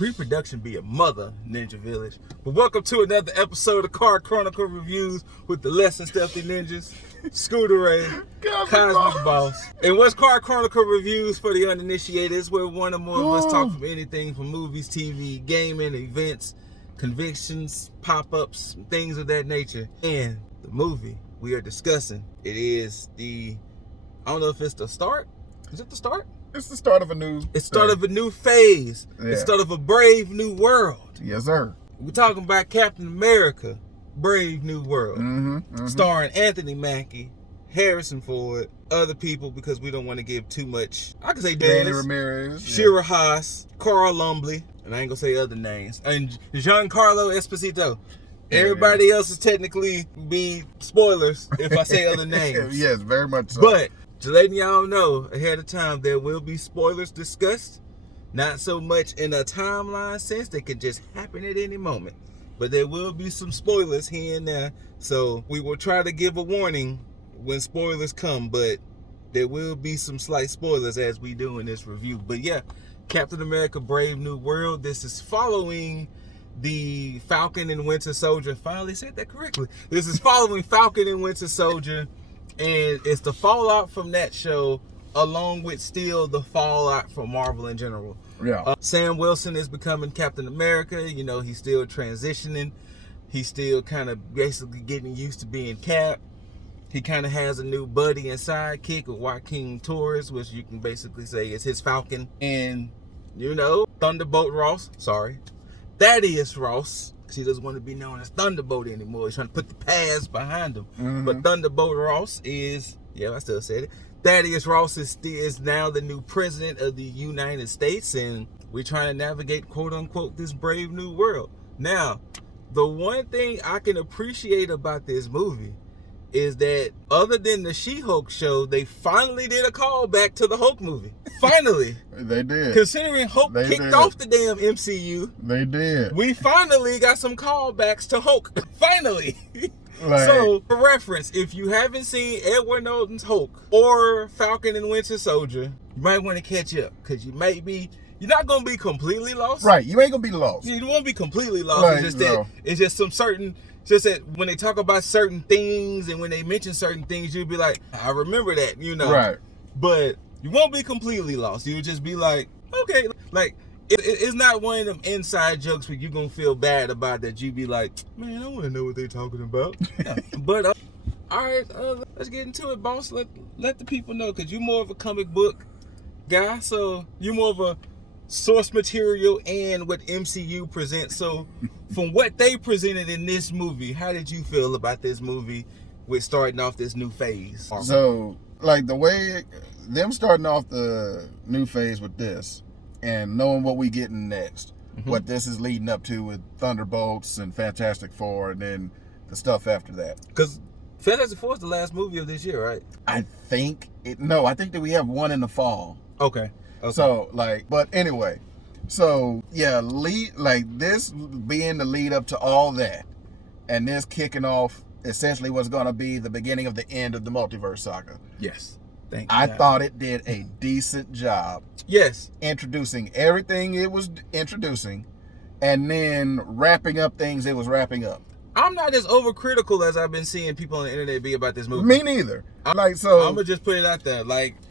Pre-production be a mother, Ninja Village. But welcome to another episode of Car Chronicle Reviews with the Less Than Stealthy Ninjas, Scooter Ray, Cosmic Boss. And what's Car Chronicle Reviews for the uninitiated? It's where one or more of us talk from anything from movies, TV, gaming, events, convictions, pop-ups, things of that nature. And the movie we are discussing, it is I don't know if it's the start. Is it the start? It's the start of a new It's the start of a new phase. Yeah. It's the start of a brave new world. Yes, sir. We're talking about Captain America, Brave New World. Starring Anthony Mackie, Harrison Ford, other people because we don't want to give too much. I can say Danny Ramirez, Shira Haas, Carl Lumbly, and I ain't gonna say other names. And Giancarlo Esposito. Everybody else is technically be spoilers if I say other names. Yes, very much so. But to letting y'all know ahead of time, there will be spoilers discussed. Not so much in a timeline sense, they could just happen at any moment. But there will be some spoilers here and there. So we will try to give a warning when spoilers come, but there will be some slight spoilers as we do in this review. But yeah, Captain America Brave New World. This is following the Falcon and Winter Soldier. Finally said that correctly. This is following Falcon and Winter Soldier. And it's the fallout from that show, along with still the fallout from Marvel in general. Yeah. SamWilson is becoming Captain America. You know, he's still transitioning. He's still kind of basically getting used to being Cap. He kind of has a new buddy and sidekick with Joaquin Torres, which you can basically say is his Falcon. And, you know, Thunderbolt Ross. Thaddeus Ross. He doesn't want to be known as Thunderbolt anymore. He's trying to put the past behind him. But Thunderbolt Ross is, I still said it. Thaddeus Ross is now the new president of the United States, and we're trying to navigate, quote unquote, this brave new world. Now, the one thing I can appreciate about this movie is that other than the She-Hulk show, they finally did a callback to the Hulk movie. Finally. They did. Considering Hulk kicked off the damn MCU. They did. We finally got some callbacks to Hulk. Finally. So, for reference, if you haven't seen Edward Norton's Hulk or Falcon and Winter Soldier, you might want to catch up because you're not going to be completely lost. Right. You ain't going to be lost. You won't be completely lost. Right, It's just that when they talk about certain things and when they mention certain things, you'll be like, I remember that, Right. But you won't be completely lost. You'll just be like, okay. Like, it's not one of them inside jokes where you're going to feel bad about that. You be like, man, I want to know what they're talking about. But, all right, let's get into it, boss. Let the people know, because you're more of a comic book guy. So you're more of a source material and what MCU presents. So from what they presented in this movie, how did you feel about this movie with starting off this new phase? So, like, the way them starting off the new phase with this and knowing what we getting next, what this is leading up to with Thunderbolts and Fantastic Four and then the stuff after that. Because Fantastic Four is the last movie of this year, right? I think that we have one in the fall. Okay. So, but anyway, so yeah, this being the lead up to all that, and this kicking off essentially what's going to be the beginning of the end of the multiverse saga. Yes. I thought it did a decent job. Yes. Introducing everything it was introducing, and then wrapping up things it was wrapping up. I'm not as overcritical as I've been seeing people on the internet be about this movie. Me neither. I'm going to just put it out there.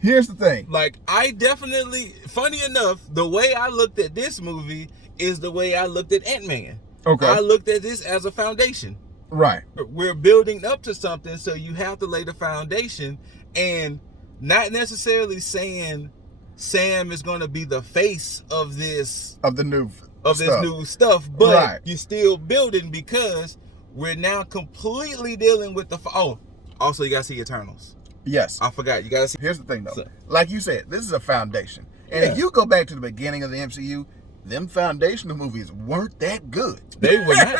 Here's the thing. I definitely, funny enough, the way I looked at this movie is the way I looked at Ant-Man. Okay. I looked at this as a foundation. Right. We're building up to something, so you have to lay the foundation, and not necessarily saying Sam is going to be the face of this new stuff, but you're still building because we're now completely dealing with also you got to see Eternals. Yes. I forgot. You got to see. Here's the thing, though. Like you said, this is a foundation. And if you go back to the beginning of the MCU, them foundational movies weren't that good. They were not.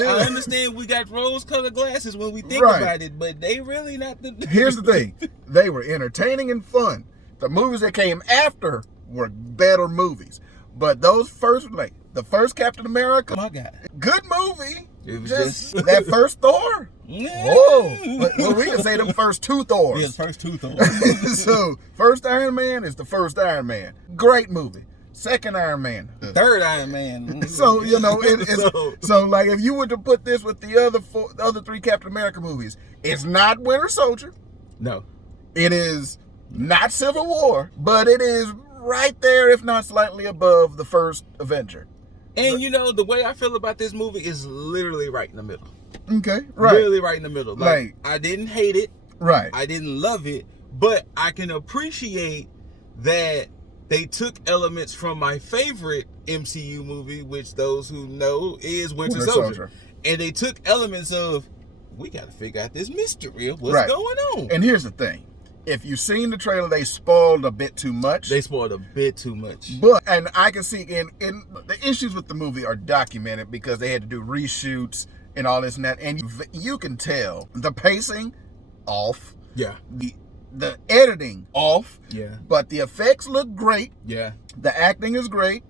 I understand we got rose-colored glasses when we think about it, but they really not the... Here's the thing. They were entertaining and fun. The movies that came after were better movies. But those the first Captain America, oh my God, good movie. It was just that first Thor. Whoa! Well, we can say them first two Thors. Yeah, the first two Thors. So first Iron Man is the first Iron Man. Great movie. second Iron Man. Third Iron Man. So, you know, so like if you were to put this with the other three Captain America movies, it's not Winter Soldier. No. It is not Civil War, but it is right there, if not slightly above the first Avenger. And you know, the way I feel about this movie is literally right in the middle. Okay, right. Really right in the middle. Like I didn't hate it. Right. I didn't love it, but I can appreciate that they took elements from my favorite MCU movie, which those who know is Winter Soldier. And they took elements of, we got to figure out this mystery of what's going on. And here's the thing. If you've seen the trailer, they spoiled a bit too much. But, and I can see in the issues with the movie are documented because they had to do reshoots and all this and that. And you can tell the pacing off. Yeah. The editing off. Yeah. But the effects look great. Yeah. The acting is great.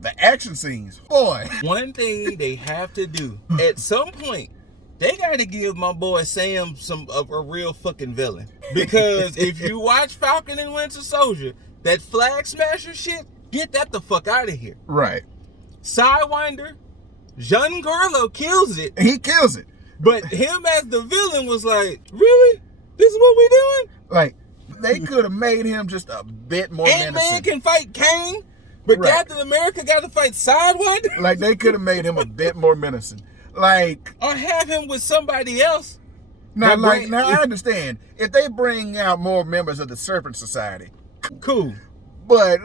The action scenes, boy. One thing they have to do, at some point, they got to give my boy Sam a real fucking villain. Because if you watch Falcon and Winter Soldier, that flag smasher shit, get that the fuck out of here. Right. Sidewinder, Giancarlo kills it. He kills it. But him as the villain was like, really? This is what we doing? Like, they could have made him just a bit more menacing. Ant-Man can fight Kane, but Captain America got to fight Sidewinder? Like, they could have made him a bit more menacing. Like, or have him with somebody else. Now I understand. If they bring out more members of the Serpent Society, cool. But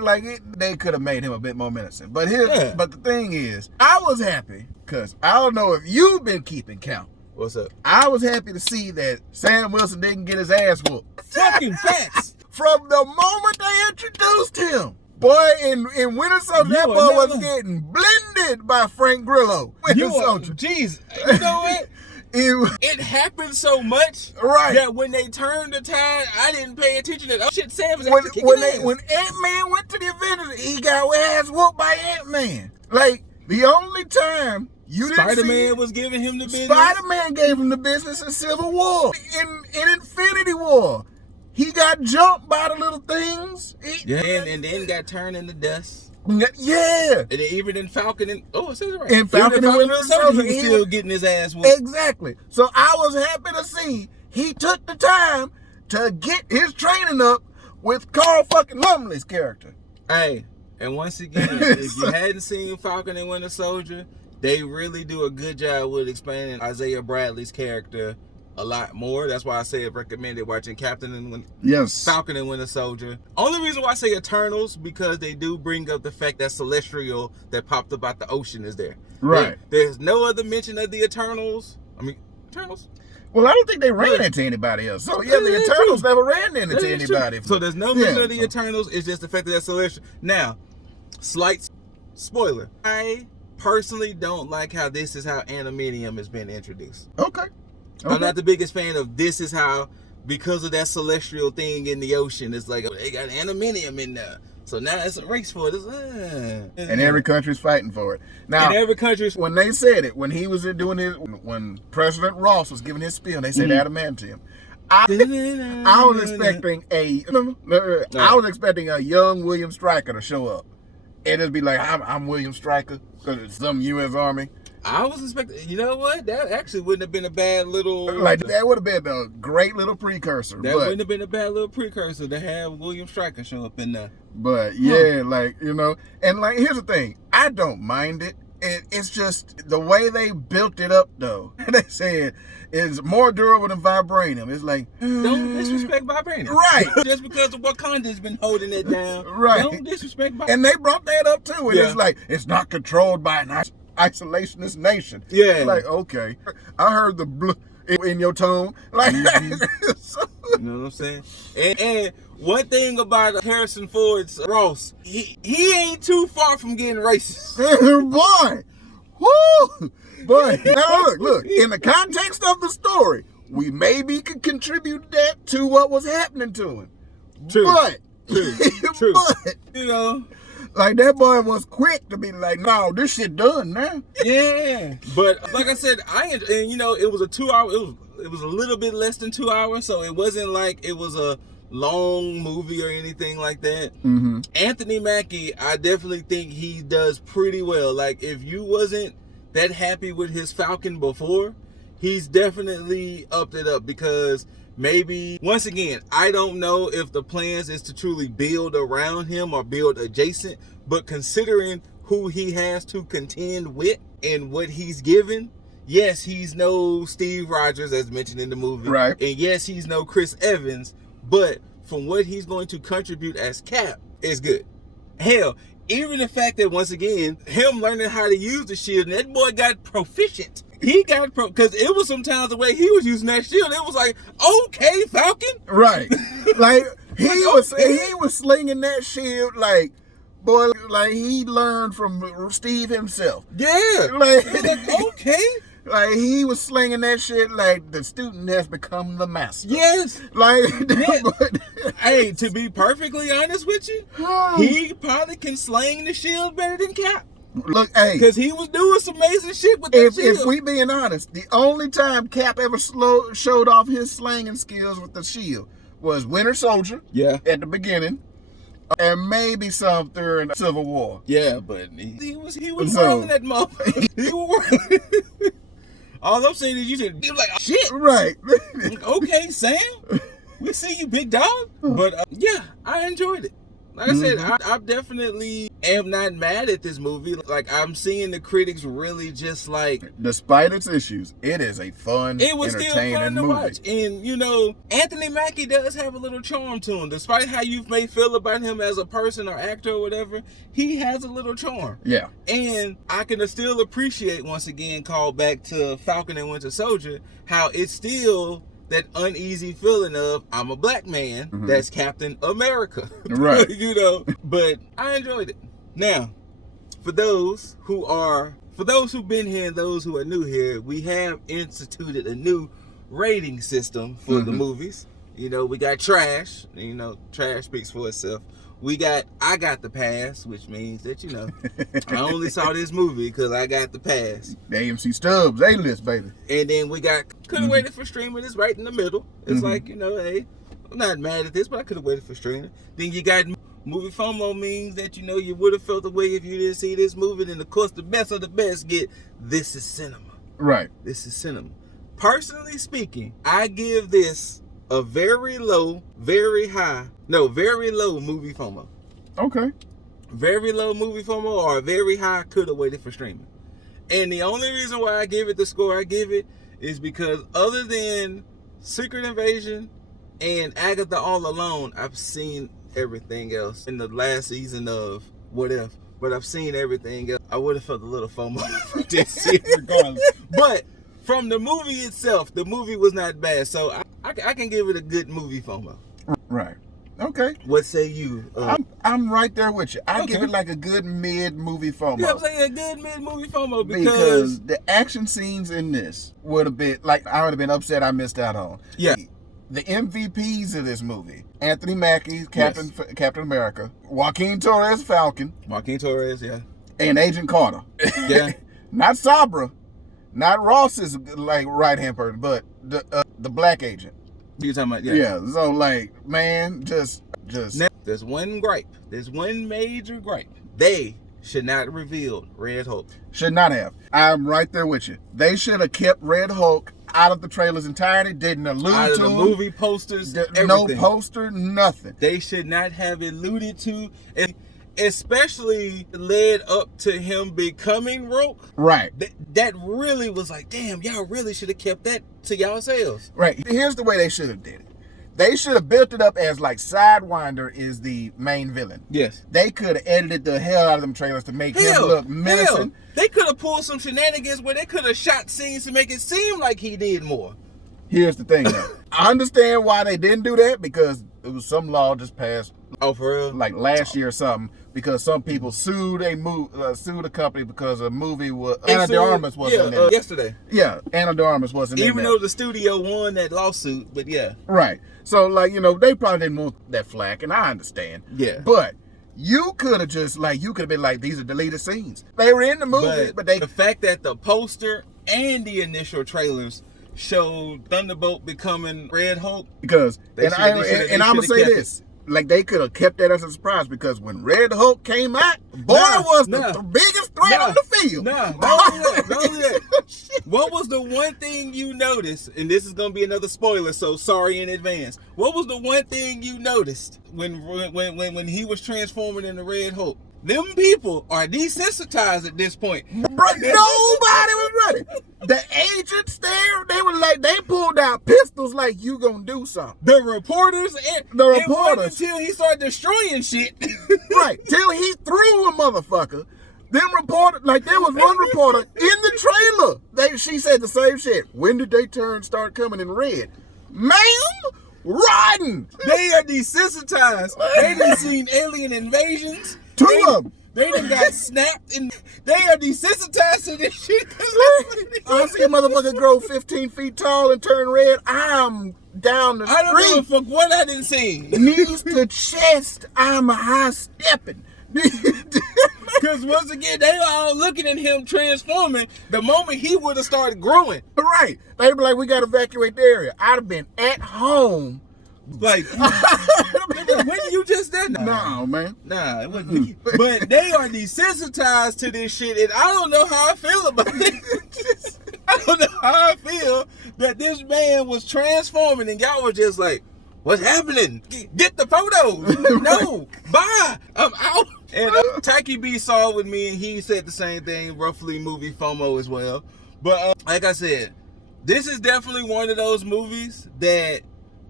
they could have made him a bit more menacing. But but the thing is, I was happy because I don't know if you've been keeping count. What's up? I was happy to see that Sam Wilson didn't get his ass whooped. Fucking facts. From the moment they introduced him. Boy, in Winter Soldier, that boy was getting blended by Frank Grillo. Winter Soldier. Jeez, you know what? It happened so much that when they turned the tide, I didn't pay attention to that. Oh shit, Sam was actually kicking ass. When Ant-Man went to the Avengers, he got ass whooped by Ant-Man. Like, the only time you didn't see Spider-Man was giving him the business. Spider-Man gave him the business in Civil War. In Infinity War, he got jumped by the little things. And then got turned into dust. Yeah. And even in Falcon and it says it right. In Falcon and Winter Soldier, he was still getting his ass whooped. Exactly. So I was happy to see he took the time to get his training up with Carl fucking Lumley's character. Hey, and once again, if you hadn't seen Falcon and Winter Soldier, they really do a good job with explaining Isaiah Bradley's character a lot more. That's why I say I recommended watching Falcon and Winter Soldier. Only reason why I say Eternals, because they do bring up the fact that Celestial that popped up out the ocean is there. Right. There's no other mention of the Eternals. Eternals? Well, I don't think they ran into anybody else. So, the Eternals never ran into anybody. So, there's no mention of the Eternals. It's just the fact that that's Celestial. Now, slight spoiler. I personally don't like how this is how Animanium has been introduced. Okay. I'm not the biggest fan of this is how, because of that celestial thing in the ocean, it's like, they got Animanium in there. So now it's a race for it. And every country's fighting for it. Now, when they said it, when he was when President Ross was giving his spiel, they said adamantium. I was expecting a young William Stryker to show up. And it'd be like, I'm William Stryker, because it's some U.S. Army. I was expecting, you know what? That actually wouldn't have been a bad little... that would have been a great little precursor. Wouldn't have been a bad little precursor to have William Stryker show up in there. But, yeah, and here's the thing. I don't mind it. It's just the way they built it up, though. They said it's more durable than vibranium. It's like... Don't disrespect vibranium. Right. Just because of Wakanda's been holding it down. Right. Don't disrespect vibranium. And they brought that up, too. And it's like, it's not controlled by an isolationist nation. Yeah. Like, okay. I heard the blue in your tone. Like, you know what I'm saying? And one thing about Harrison Ford's Ross, he ain't too far from getting racist. Boy. Woo! Boy. Now look, in the context of the story, we maybe could contribute that to what was happening to him. True. True. But, like, that boy was quick to be like, no, this shit done now. Yeah. But like I said, it was a 2 hour, it was a little bit less than 2 hours, so it wasn't like it was a long movie or anything like that. Mm-hmm. Anthony Mackie, I definitely think he does pretty well. Like, if you wasn't that happy with his Falcon before, he's definitely upped it up, because maybe, once again, I don't know if the plans is to truly build around him or build adjacent, but considering who he has to contend with and what he's given, yes, he's no Steve Rogers, as mentioned in the movie. Right. And yes, he's no Chris Evans, but from what he's going to contribute as Cap, is good. Hell, even the fact that, once again, him learning how to use the shield, and that boy got proficient. He got because it was sometimes the way he was using that shield, it was like, okay, Falcon. Right. Like, he was slinging that shield like, boy, like he learned from Steve himself. Yeah. Like, okay. Like, he was slinging that shit like the student has become the master. Yes. Like, Yeah. but, Hey, to be perfectly honest with you, he probably can sling the shield better than Cap. Look, hey, Because he was doing some amazing shit with that shield. if we being honest, the only time Cap ever showed off his slinging skills with the shield was Winter Soldier. Yeah. At the beginning, and maybe some during Civil War. Yeah, but he was So- whirling that motherfucker. He was whirling. All I'm saying is, he was like, oh, shit. Right. Okay, Sam. We see you, big dog. But yeah, I enjoyed it. Like I said, I definitely am not mad at this movie. Like, I'm seeing the critics really just like, Despite its issues, it is a fun, it was still entertaining fun to movie. watch. And, you know, Anthony Mackie does have a little charm to him. Despite how you may feel about him as a person or actor or whatever, he has a little charm. Yeah. And I can still appreciate, once again, call back to Falcon and Winter Soldier, how it's still that uneasy feeling of, I'm a black man, that's Captain America. Right. You know, but I enjoyed it. Now, for those who've been here and those who are new here, we have instituted a new rating system for the movies. You know, we got trash. You know, trash speaks for itself. I got the pass, which means that, you know, I only saw this movie because I got the pass. The AMC Stubbs A-list, baby. And then we got could have waited for streaming. It's right in the middle. It's like, you know, hey, I'm not mad at this, but I could have waited for streaming. Then you got movie FOMO, means that, you know, you would have felt the way if you didn't see this movie. Then, of course, the best of the best get This Is Cinema. Right. This is cinema. Personally speaking, I give this a very low, very low movie FOMO. Okay. Very low movie FOMO or a very high could have waited for streaming. And the only reason why I give it the score I give it is because, other than Secret Invasion and Agatha All Alone, I've seen everything else in the last season of What If. But I've seen everything else. I would have felt a little FOMO for this regardless. But from the movie itself, the movie was not bad. So I can give it a good movie FOMO. Right. Okay. What say you? I'm right there with you. I give Okay. it like a good mid-movie FOMO. Yeah, I'm saying a good mid-movie FOMO because the action scenes in this would have been, like, I would have been upset I missed out on. Yeah. The MVPs of this movie: Anthony Mackie, Captain America; Joaquin Torres, Falcon; Joaquin Torres, yeah. and Agent Carter. Yeah. Not Sabra, not Ross's like right-hand person, but the black agent. You're talking about, yeah. Yeah. So, like, man, just. Now, there's one gripe. There's one major gripe. They should not have revealed Red Hulk. Should not have. I'm right there with you. They should have kept Red Hulk out of the trailer's entirety. Didn't allude Out to of the him. movie posters, everything. No poster, nothing. They should not have alluded to, especially led up to him becoming Hulk. Right. That really was like, damn, y'all really should have kept that to y'allselves. Right. Here's the way they should have did it. They should have built it up as like Sidewinder is the main villain. Yes. They could have edited the hell out of them trailers to make him look menacing. They could have pulled some shenanigans where they could have shot scenes to make it seem like he did more. Here's the thing, though. I understand why they didn't do that, because it was some law just passed. Oh, for real? Like last year or something, because some people sued a company because a movie was Anna de Armas wasn't in it. Yesterday. Yeah, Anna de Armas wasn't in it. Even though the studio won that lawsuit, but yeah. Right. So, like, you know, they probably didn't want that flack, and I understand. Yeah. But you could have just, like, you could have been like, these are deleted scenes. They were in the movie, but they... The fact that the poster and the initial trailers showed Thunderbolt becoming Red Hulk. Because They and should've I'm gonna say kept it. this. Like they could have kept that as a surprise because when Red Hulk came out, boy was the biggest threat on the field. Nah, don't do that. What was the one thing you noticed? And this is gonna be another spoiler, so sorry in advance. What was the one thing you noticed when he was transforming into Red Hulk? Them people are desensitized at this point. Nobody was ready. The agents there, they were like, they pulled out pistols like you gonna do something. The reporters, it wasn't until he started destroying shit. Right, till he threw a motherfucker. Them reporters, like there was one reporter in the trailer. She said the same shit. When did they start coming in red? Ma'am, riding. They are desensitized. They done seen alien invasions. Two of them. They done got snapped and they are desensitized to this shit. I see a motherfucker grow 15 feet tall and turn red. I'm down the street. I don't give a fuck what I didn't see. Knees to chest, I'm a high stepping. Because once again, they all looking at him transforming the moment he would have started growing. Right. They'd be like, we got to evacuate the area. I'd have been at home. Like, when you just did that? No, man. Nah, it wasn't. But they are desensitized to this shit, and I don't know how I feel about it. I don't know how I feel that this man was transforming, and y'all were just like, what's happening? Get the photos. No, bye. I'm out. And Taiki B saw with me, and he said the same thing, roughly movie FOMO as well. But like I said, this is definitely one of those movies that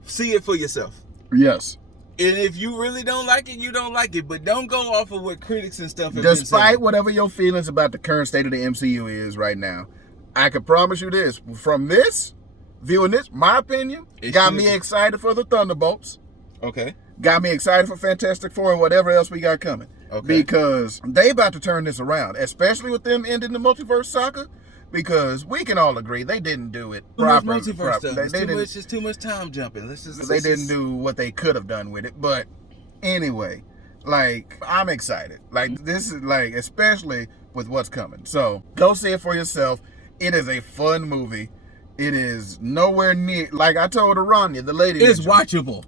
see it for yourself. Yes. And if you really don't like it, you don't like it. But don't go off of what critics and stuff have been saying. Despite whatever your feelings about the current state of the MCU is right now, I can promise you this. From this, viewing this, my opinion, got me excited for the Thunderbolts. Okay. Got me excited for Fantastic Four and whatever else we got coming. Okay. Because they about to turn this around, especially with them ending the multiverse saga. Because we can all agree they didn't do it properly. It's too much time jumping. They didn't do what they could have done with it. But anyway, like, I'm excited. Like, this is like, especially with what's coming. So go see it for yourself. It is a fun movie. It is nowhere near, like I told Aranya, the lady. It's watchable.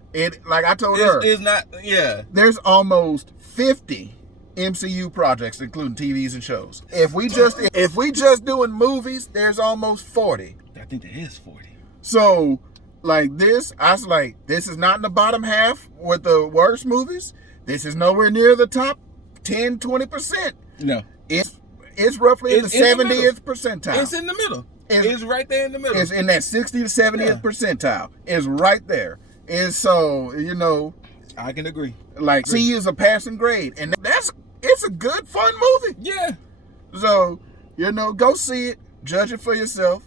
Like I told her. It's not, yeah. There's almost 50 MCU projects, including TVs and shows. If we just doing movies, there's almost 40. I think there is 40. So, like this, I was like, this is not in the bottom half with the worst movies. This is nowhere near the top 10, 20%. No. It's roughly in the 70th percentile. It's in the middle. It's right there in the middle. It's in that 60 to 70th percentile. It's right there. And so, you know, I can agree. Like, C is a passing grade. And it's a good, fun movie. Yeah. So, you know, go see it. Judge it for yourself.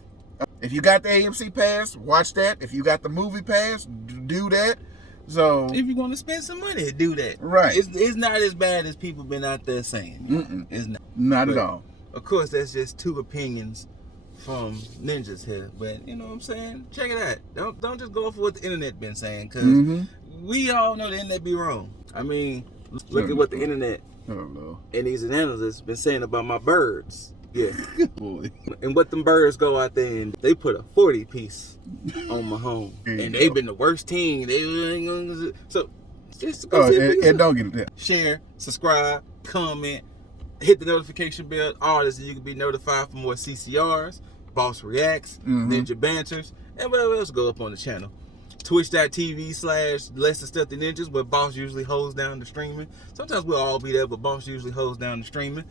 If you got the AMC pass, watch that. If you got the movie pass, do that. So, if you're going to spend some money, do that. Right. It's not as bad as people been out there saying. It's not. Not at all. Of course, that's just two opinions from ninjas here. But, you know what I'm saying? Check it out. Don't just go for what the internet been saying. Because we all know the internet be wrong. I mean, look at what the internet and these analysts been saying about my birds. Yeah. Boy. And what them birds go out there and they put a 40 piece on my home. And they've been the worst team. So just go see it. And don't get it. Share, subscribe, comment, hit the notification bell, all this, so you can be notified for more CCRs, Boss Reacts, Ninja Banters, and whatever else go up on the channel. Twitch.tv/LessThanStealthyNinjas, where Boss usually holds down the streaming. Sometimes we'll all be there, but Boss usually holds down the streaming.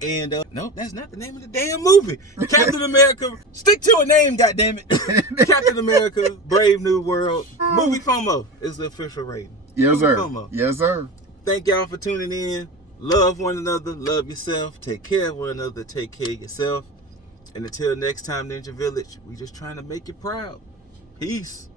And no, that's not the name of the damn movie. Captain America, stick to a name, goddammit. Captain America, Brave New World. Movie FOMO is the official rating. Yes, sir. FOMO. Yes, sir. Thank y'all for tuning in. Love one another. Love yourself. Take care of one another. Take care of yourself. And until next time, Ninja Village, we just trying to make you proud. Peace.